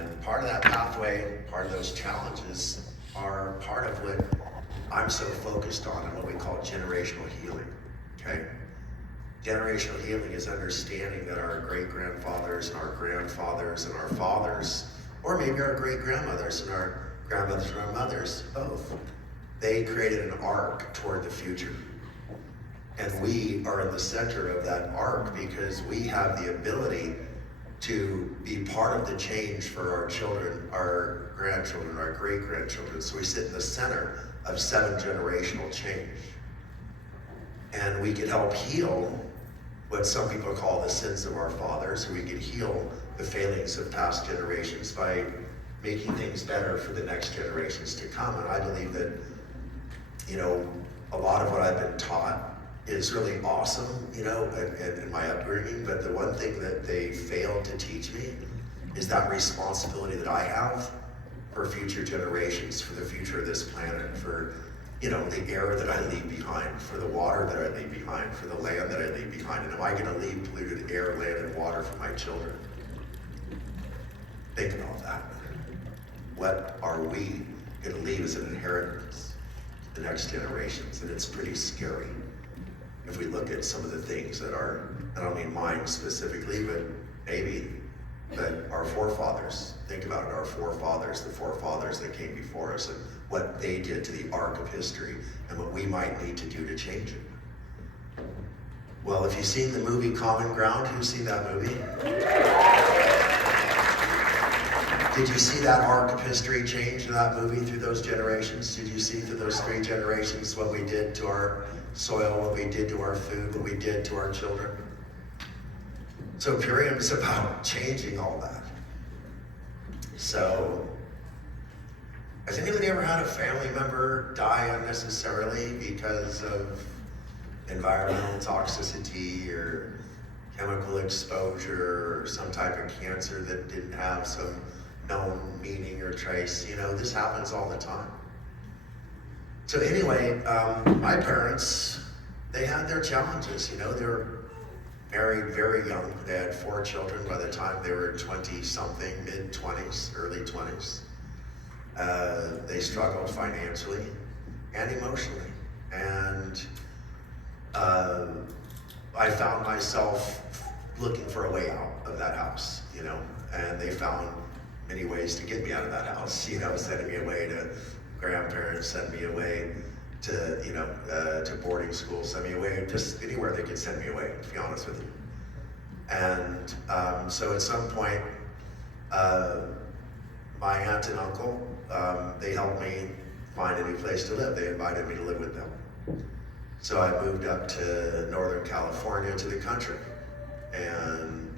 And part of that pathway, part of those challenges are part of what I'm so focused on and what we call generational healing, okay? Generational healing is understanding that our great-grandfathers and our grandfathers and our fathers, or maybe our great-grandmothers and our grandmothers and our mothers, both, they created an arc toward the future. And we are in the center of that arc because we have the ability to be part of the change for our children, our grandchildren, our great-grandchildren. So we sit in the center of 7 generational change. And we can help heal what some people call the sins of our fathers, or we can heal the failings of past generations by making things better for the next generations to come. And I believe that, you know, a lot of what I've been taught is really awesome, you know, in my upbringing, but the one thing that they failed to teach me is that responsibility that I have for future generations, for the future of this planet, for, you know, the air that I leave behind, for the water that I leave behind, for the land that I leave behind. And am I gonna leave polluted air, land, and water for my children? Think about that. What are we gonna leave as an inheritance to the next generations? And it's pretty scary. If we look at some of the things that are, I don't mean mine specifically, but maybe, but our forefathers, think about it, our forefathers, the forefathers that came before us and what they did to the arc of history and what we might need to do to change it. Well, if you've seen the movie Common Ground, who's seen that movie? Did you see that arc of history change in that movie through those generations? Did you see through those 3 generations what we did to our soil, what we did to our food, what we did to our children? So Purium is about changing all that. So, has anybody ever had a family member die unnecessarily because of environmental toxicity or chemical exposure or some type of cancer that didn't have some known meaning or trace? You know, this happens all the time. So anyway, my parents, they had their challenges. You know, they were married very young. They had 4 children by the time they were 20-something, mid-20s, early 20s. They struggled financially and emotionally. And I found myself looking for a way out of that house, you know, and they found many ways to get me out of that house, you know, sending me away to grandparents, send me away to, you know, to boarding school, send me away, just anywhere they could send me away, to be honest with you. And so at some point, my aunt and uncle, they helped me find a new place to live. They invited me to live with them. So I moved up to Northern California to the country, and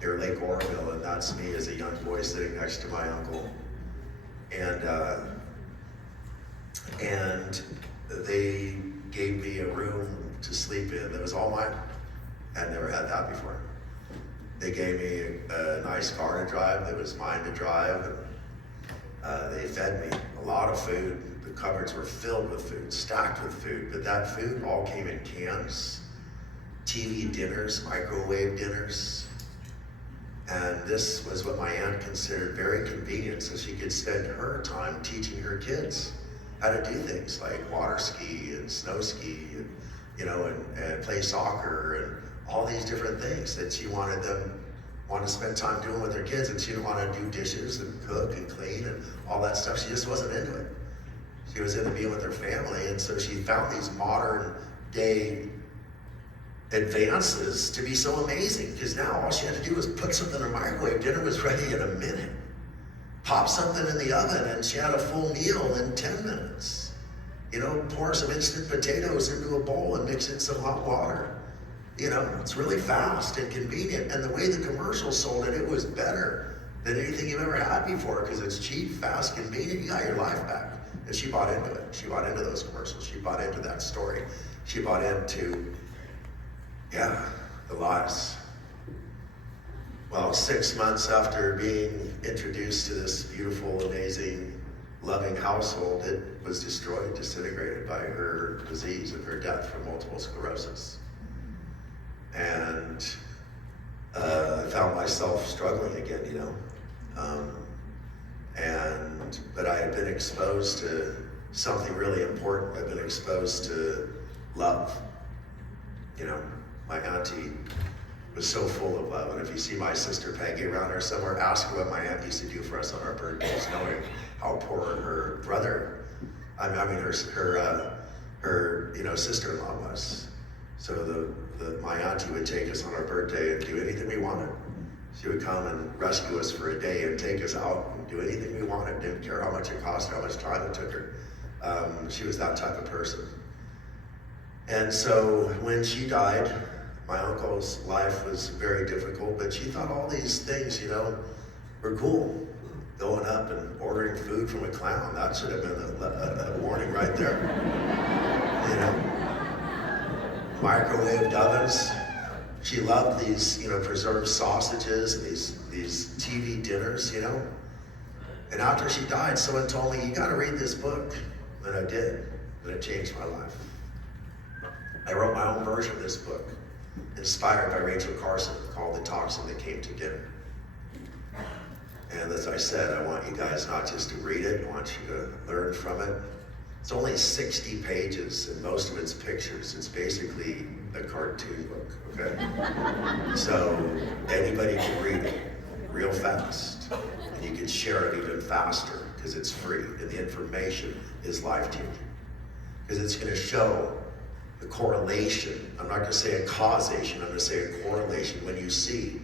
near Lake Oroville, and that's me as a young boy sitting next to my uncle. And they gave me a room to sleep in that was all mine. I'd never had that before. They gave me a nice car to drive that was mine to drive. And, they fed me a lot of food. The cupboards were filled with food, stacked with food, but that food all came in cans, TV dinners, microwave dinners. And this was what my aunt considered very convenient, so she could spend her time teaching her kids how to do things like water ski and snow ski and, you know, and play soccer and all these different things that she wanted to spend time doing with their kids. And she didn't want to do dishes and cook and clean and all that stuff. She just wasn't into it. She was into being with her family, and so she found these modern day advances to be so amazing, because now all she had to do was put something in a microwave. Dinner was ready in a minute. Pop something in the oven and she had a full meal in 10 minutes. You know, pour some instant potatoes into a bowl and mix in some hot water. You know, it's really fast and convenient. And the way the commercials sold it, it was better than anything you've ever had before, because it's cheap, fast, convenient. You got your life back. And she bought into it. She bought into those commercials. She bought into that story. She bought into, the lies. Well, 6 months after being introduced to this beautiful, amazing, loving household, it was destroyed, disintegrated by her disease and her death from multiple sclerosis. And I found myself struggling again, you know. Um, but I had been exposed to something really important. I've been exposed to love. You know, my auntie was so full of love. And if you see my sister Peggy around her somewhere, ask her what my aunt used to do for us on our birthdays, knowing how poor her brother, her sister-in-law was. So my auntie would take us on our birthday and do anything we wanted. She would come and rescue us for a day and take us out and do anything we wanted. Didn't care how much it cost, how much time it took her. She was that type of person. And so when she died, my uncle's life was very difficult, but she thought all these things, were cool. Going up and ordering food from a clown, that should have been a warning right there. Microwaved ovens. She loved these, preserved sausages and these TV dinners, And after she died, someone told me, you gotta read this book. And I did, and it changed my life. I wrote my own version of this book, inspired by Rachel Carson, called The Toxin That Came to Dinner. And as I said, I want you guys not just to read it, I want you to learn from it. It's only 60 pages, and most of it's pictures. It's basically a cartoon book, okay? So anybody can read it real fast, and you can share it even faster because it's free, and the information is life-changing. Because it's gonna show the correlation. I'm not gonna say a causation, I'm gonna say a correlation. When you see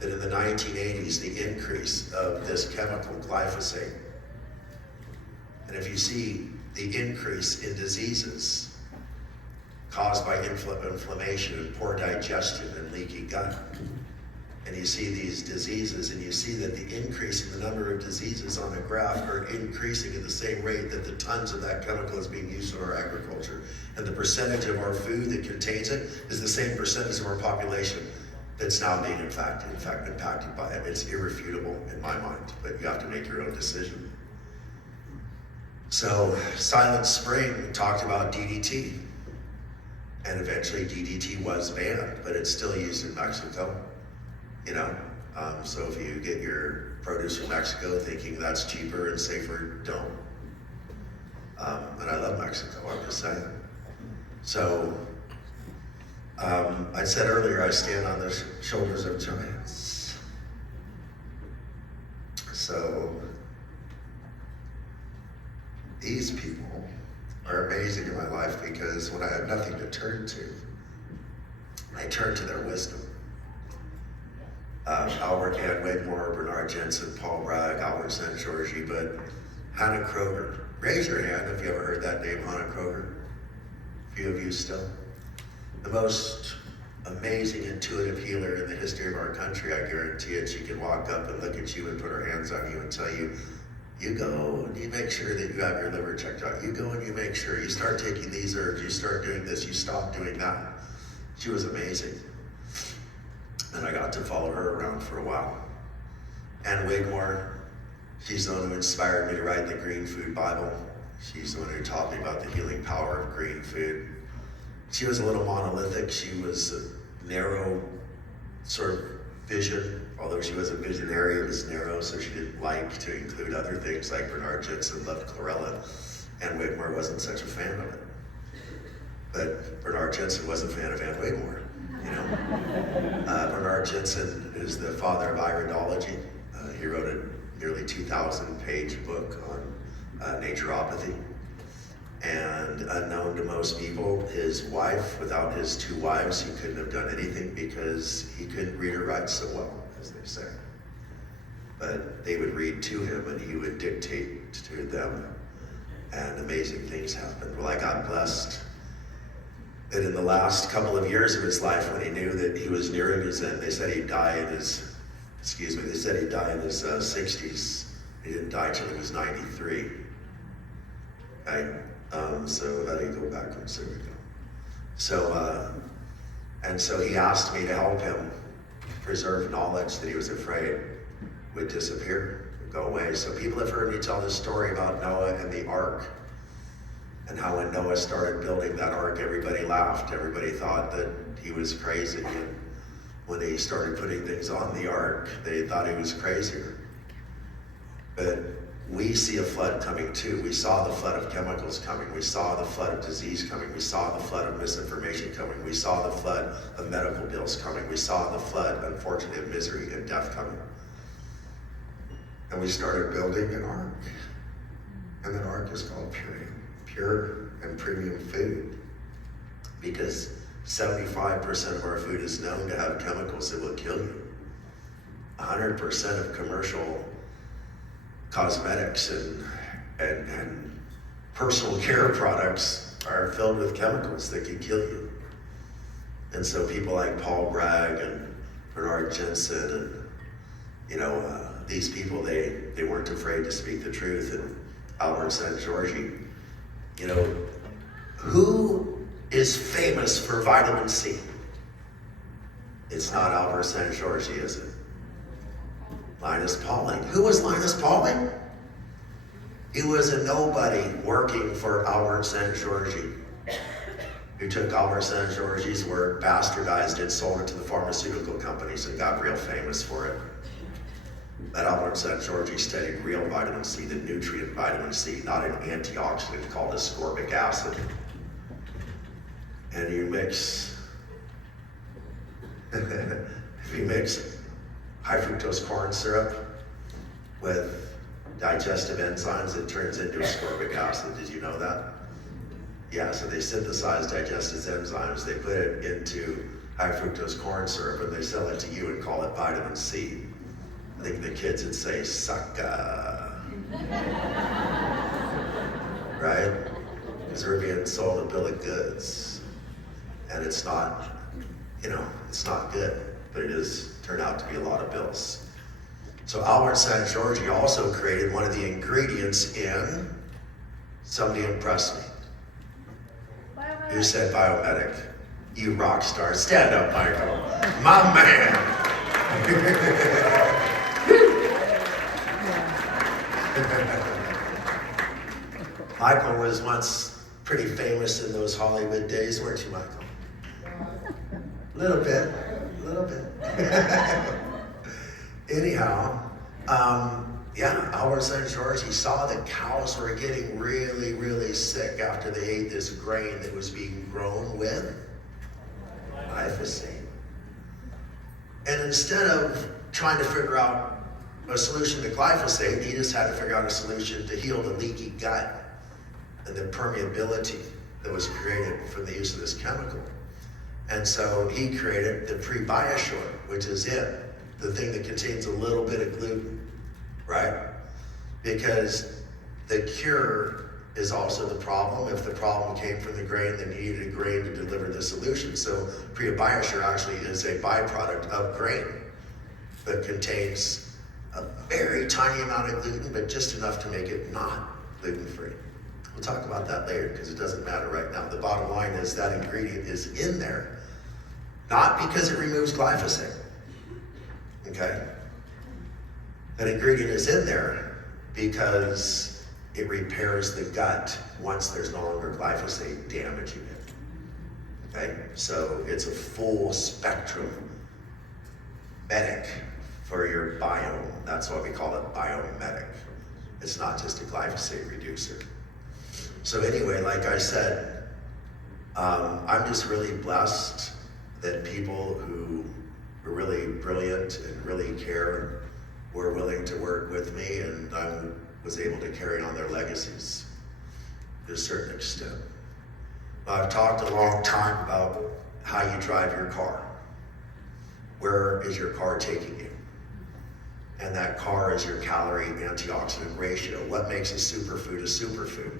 that in the 1980s, the increase of this chemical glyphosate, and if you see the increase in diseases caused by inflammation and poor digestion and leaky gut, and you see these diseases, and you see that the increase in the number of diseases on the graph are increasing at the same rate that the tons of that chemical is being used in our agriculture. And the percentage of our food that contains it is the same percentage of our population that's now being impacted by it. It's irrefutable in my mind, but you have to make your own decision. So Silent Spring talked about DDT, and eventually DDT was banned, but it's still used in Mexico. So if you get your produce from Mexico thinking that's cheaper and safer, don't. And I love Mexico, I'm just saying. So, I said earlier, I stand on the shoulders of giants. So, these people are amazing in my life because when I had nothing to turn to, I turned to their wisdom. Albert Ann Wigmore, Bernard Jensen, Paul Bragg, Albert St. Georgi, but Hannah Kroger. Raise your hand if you ever heard that name, Hannah Kroger. A few of you still. The most amazing intuitive healer in the history of our country, I guarantee it. She can walk up and look at you and put her hands on you and tell you, you go and you make sure that you have your liver checked out. You go and you make sure you start taking these herbs, you start doing this, you stop doing that. She was amazing. And I got to follow her around for a while. Ann Wigmore, she's the one who inspired me to write the Green Food Bible. She's the one who taught me about the healing power of green food. She was a little monolithic. She was a narrow sort of vision. Although she was a visionary, it was narrow, so she didn't like to include other things like Bernard Jensen loved chlorella. Ann Wigmore wasn't such a fan of it. But Bernard Jensen was a fan of Ann Wigmore. Bernard Jensen is the father of iridology. He wrote a nearly 2,000-page book on naturopathy. And unknown to most people, his wife, without his two wives, he couldn't have done anything because he couldn't read or write so well, as they say. But they would read to him and he would dictate to them, and amazing things happened. Well, I got blessed that in the last couple of years of his life, when he knew that he was nearing his end, they said he'd die in his 60s. He didn't die till he was 93. Okay? So how do you go backwards? There we go. So, and so he asked me to help him preserve knowledge that he was afraid would disappear, would go away. So people have heard me tell this story about Noah and the ark, and how when Noah started building that ark, everybody laughed. Everybody thought that he was crazy. And when he started putting things on the ark, they thought he was crazier. But we see a flood coming too. We saw the flood of chemicals coming. We saw the flood of disease coming. We saw the flood of misinformation coming. We saw the flood of medical bills coming. We saw the flood, unfortunately, of misery and death coming. And we started building an ark. And that ark is called Purium, pure and premium food. Because 75% of our food is known to have chemicals that will kill you. 100% of commercial cosmetics and personal care products are filled with chemicals that can kill you. And so people like Paul Bragg and Bernard Jensen and these people, they weren't afraid to speak the truth. And Albert St. Who is famous for vitamin C? It's not Albert St. George, is it? Linus Pauling. Who was Linus Pauling? He was a nobody working for Albert St. George, who took Albert St. George's work, bastardized it, sold it to the pharmaceutical companies, and got real famous for it. That Albert St. George studied real vitamin C, the nutrient vitamin C, not an antioxidant called ascorbic acid. And you mix, if you mix high fructose corn syrup with digestive enzymes, it turns into ascorbic acid. Did you know that? Yeah, so they synthesize digestive enzymes, they put it into high fructose corn syrup, and they sell it to you and call it vitamin C. I think the kids would say, sucka. Right? Because they're being sold a bill of goods. And it's not, it's not good, but it is turned out to be a lot of bills. So Albert St. George also created one of the ingredients in, somebody impressed me. Biomedic. Who said biomedic? You rock star. Stand up, Michael. My man. Michael was once pretty famous in those Hollywood days, weren't you, Michael? A little bit. Anyhow, Albert St. George, he saw that cows were getting really, really sick after they ate this grain that was being grown with glyphosate. And instead of trying to figure out a solution to glyphosate, he just had to figure out a solution to heal the leaky gut and the permeability that was created from the use of this chemical. And so he created the pre-Biosure, which is the thing that contains a little bit of gluten, right? Because the cure is also the problem. If the problem came from the grain, then you needed a grain to deliver the solution. So pre-Biosure actually is a byproduct of grain that contains a very tiny amount of gluten, but just enough to make it not gluten-free. We'll talk about that later because it doesn't matter right now. The bottom line is that ingredient is in there, not because it removes glyphosate, okay? That ingredient is in there because it repairs the gut once there's no longer glyphosate damaging it, okay? So it's a full spectrum medic for your biome. That's why we call it biomedic. It's not just a glyphosate reducer. So anyway, like I said, I'm just really blessed that people who were really brilliant and really care were willing to work with me, and I was able to carry on their legacies to a certain extent. I've talked a long time about how you drive your car. Where is your car taking you? And that car is your calorie antioxidant ratio. What makes a superfood a superfood?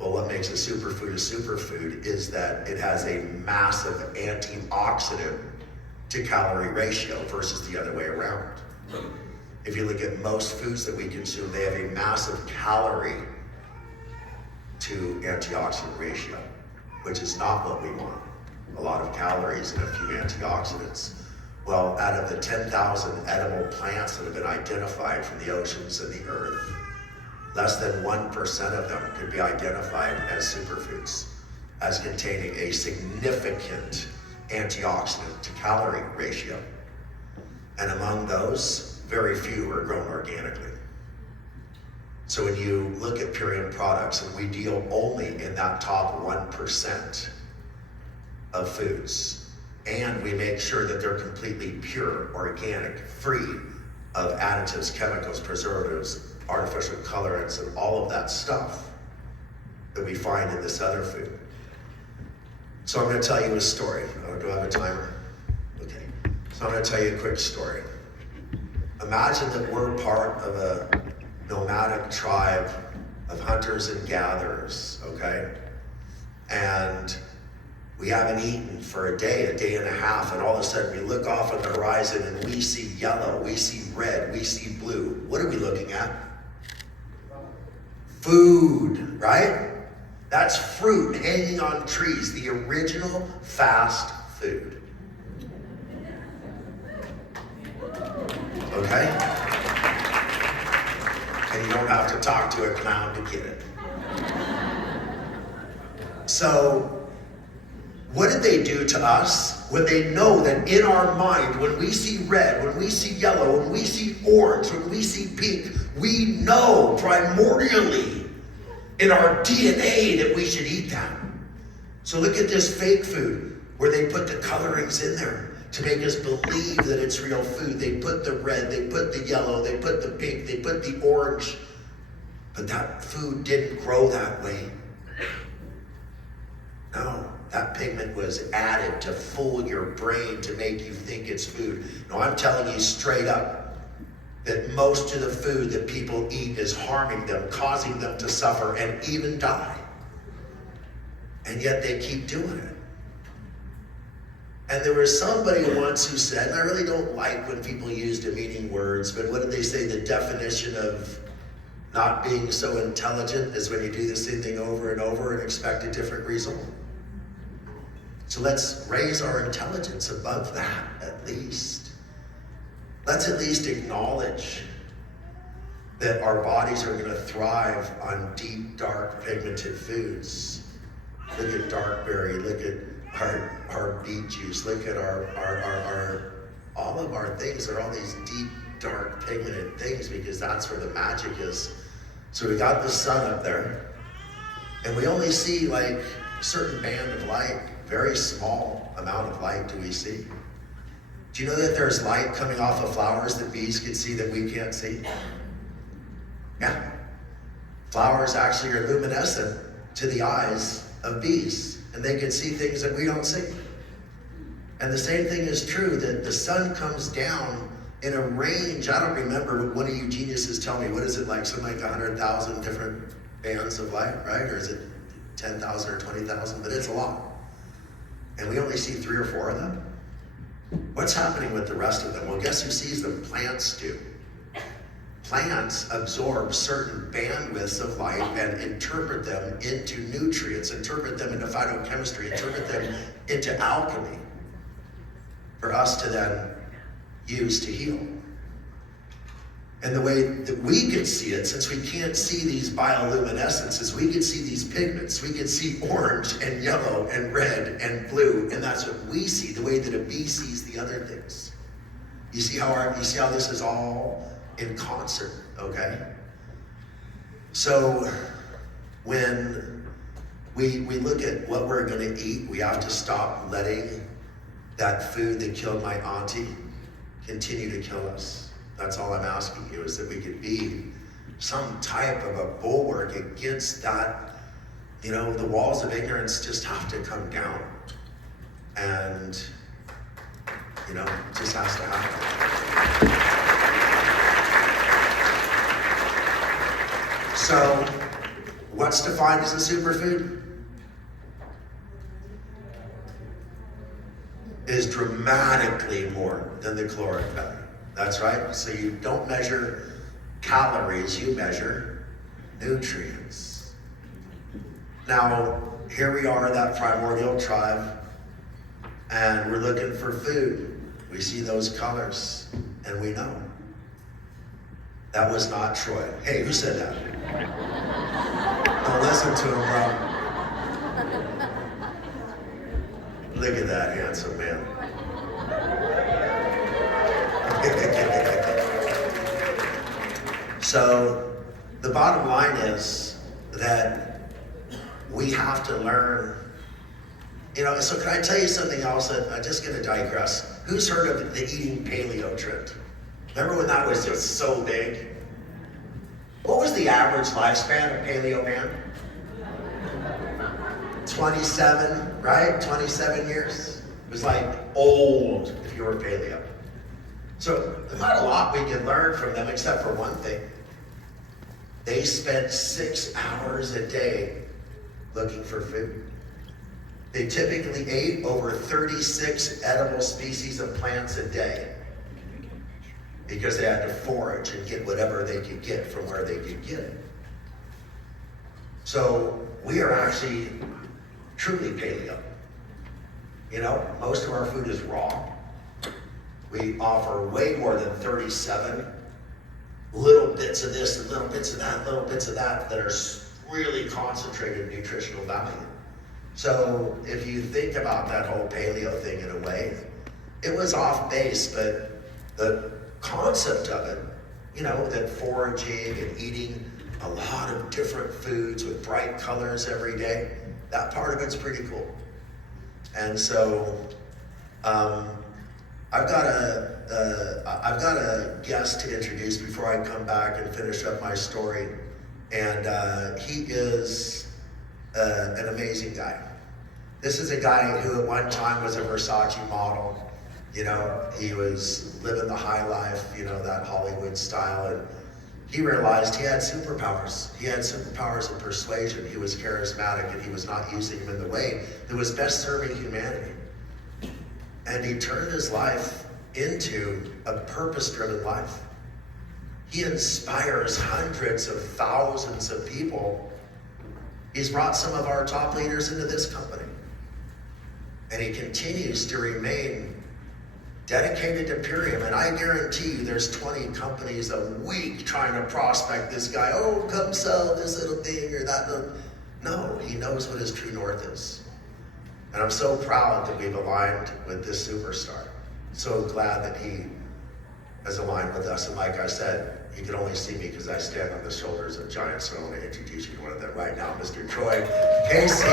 Well, what makes a superfood a superfood is that it has a massive antioxidant to calorie ratio versus the other way around. If you look at most foods that we consume, they have a massive calorie to antioxidant ratio, which is not what we want. A lot of calories and a few antioxidants. Well, out of the 10,000 edible plants that have been identified from the oceans and the earth, less than 1% of them could be identified as superfoods, as containing a significant antioxidant to calorie ratio. And among those, very few are grown organically. So when you look at Purium products, and we deal only in that top 1% of foods, and we make sure that they're completely pure, organic, free of additives, chemicals, preservatives, artificial colorants, and all of that stuff that we find in this other food. So I'm going to tell you a story. Do I have a timer? Okay. So I'm going to tell you a quick story. Imagine that we're part of a nomadic tribe of hunters and gatherers, okay? And we haven't eaten for a day and a half, and all of a sudden we look off on the horizon and we see yellow, we see red, we see blue. What are we looking at? Food, right? That's fruit hanging on trees, the original fast food. Okay? And you don't have to talk to a clown to get it. So, what did they do to us when they know that in our mind, when we see red, when we see yellow, when we see orange, when we see pink, we know primordially in our DNA that we should eat that. So look at this fake food where they put the colorings in there to make us believe that it's real food. They put the red, they put the yellow, they put the pink, they put the orange. But that food didn't grow that way. No, that pigment was added to fool your brain to make you think it's food. No, I'm telling you straight up that most of the food that people eat is harming them, causing them to suffer and even die. And yet they keep doing it. And there was somebody once who said, and I really don't like when people use demeaning words, but what did they say? The definition of not being so intelligent is when you do the same thing over and over and expect a different result. So let's raise our intelligence above that, at least. Let's at least acknowledge that our bodies are going to thrive on deep, dark, pigmented foods. Look at dark berry, look at our beet juice, look at our all of our things are all these deep, dark, pigmented things because that's where the magic is. So we got the sun up there, and we only see like a certain band of light, very small amount of light do we see. Do you know that there's light coming off of flowers that bees can see that we can't see? Yeah. Flowers actually are luminescent to the eyes of bees, and they can see things that we don't see. And the same thing is true, that the sun comes down in a range. I don't remember, but one of you geniuses tell me, what is it like, something like 100,000 different bands of light, right? Or is it 10,000 or 20,000? But it's a lot. And we only see 3 or 4 of them. What's happening with the rest of them? Well, guess who sees them? Plants do. Plants absorb certain bandwidths of light and interpret them into nutrients, interpret them into phytochemistry, interpret them into alchemy for us to then use to heal. And the way that we can see it, since we can't see these bioluminescences, we can see these pigments. We can see orange and yellow and red and blue, and that's what we see, the way that a bee sees the other things. You see how this is all in concert, okay? So when we look at what we're going to eat, we have to stop letting that food that killed my auntie continue to kill us. That's all I'm asking you, is that we could be some type of a bulwark against that. You know, the walls of ignorance just have to come down. And, you know, it just has to happen. So, what's defined as a superfood? Is dramatically more than the caloric value. That's right. So you don't measure calories, you measure nutrients. Now, here we are, that primordial tribe, and we're looking for food. We see those colors, and we know. That was not Troy. Hey, who said that? Don't listen to him, bro. Look at that handsome man. So, the bottom line is that we have to learn, so can I tell you something else that I'm just gonna digress. Who's heard of the eating paleo trend? Remember when that was just so big? What was the average lifespan of paleo man? 27, right? 27 years. It was like old if you were paleo. So there's not a lot we can learn from them except for one thing. They spent 6 hours a day looking for food. They typically ate over 36 edible species of plants a day because they had to forage and get whatever they could get from where they could get it. So we are actually truly paleo. Most of our food is raw. We offer way more than 37 little bits of this and little bits of that, little bits of that are really concentrated nutritional value. So if you think about that whole paleo thing in a way, it was off base, but the concept of it, that foraging and eating a lot of different foods with bright colors every day, that part of it's pretty cool. And so I've got a guest to introduce before I come back and finish up my story, and he is an amazing guy. This is a guy who at one time was a Versace model. He was living the high life, that Hollywood style, and he realized he had superpowers. He had superpowers of persuasion. He was charismatic, and he was not using them in the way that was best serving humanity. And he turned his life into a purpose-driven life. He inspires hundreds of thousands of people. He's brought some of our top leaders into this company. And he continues to remain dedicated to Purium. And I guarantee you there's 20 companies a week trying to prospect this guy. Oh, come sell this little thing or that little. No, he knows what his true north is. And I'm so proud that we've aligned with this superstar. So glad that he has aligned with us. And like I said, you can only see me because I stand on the shoulders of giants. So I want to introduce you to one of them right now, Mr. Troy Casey.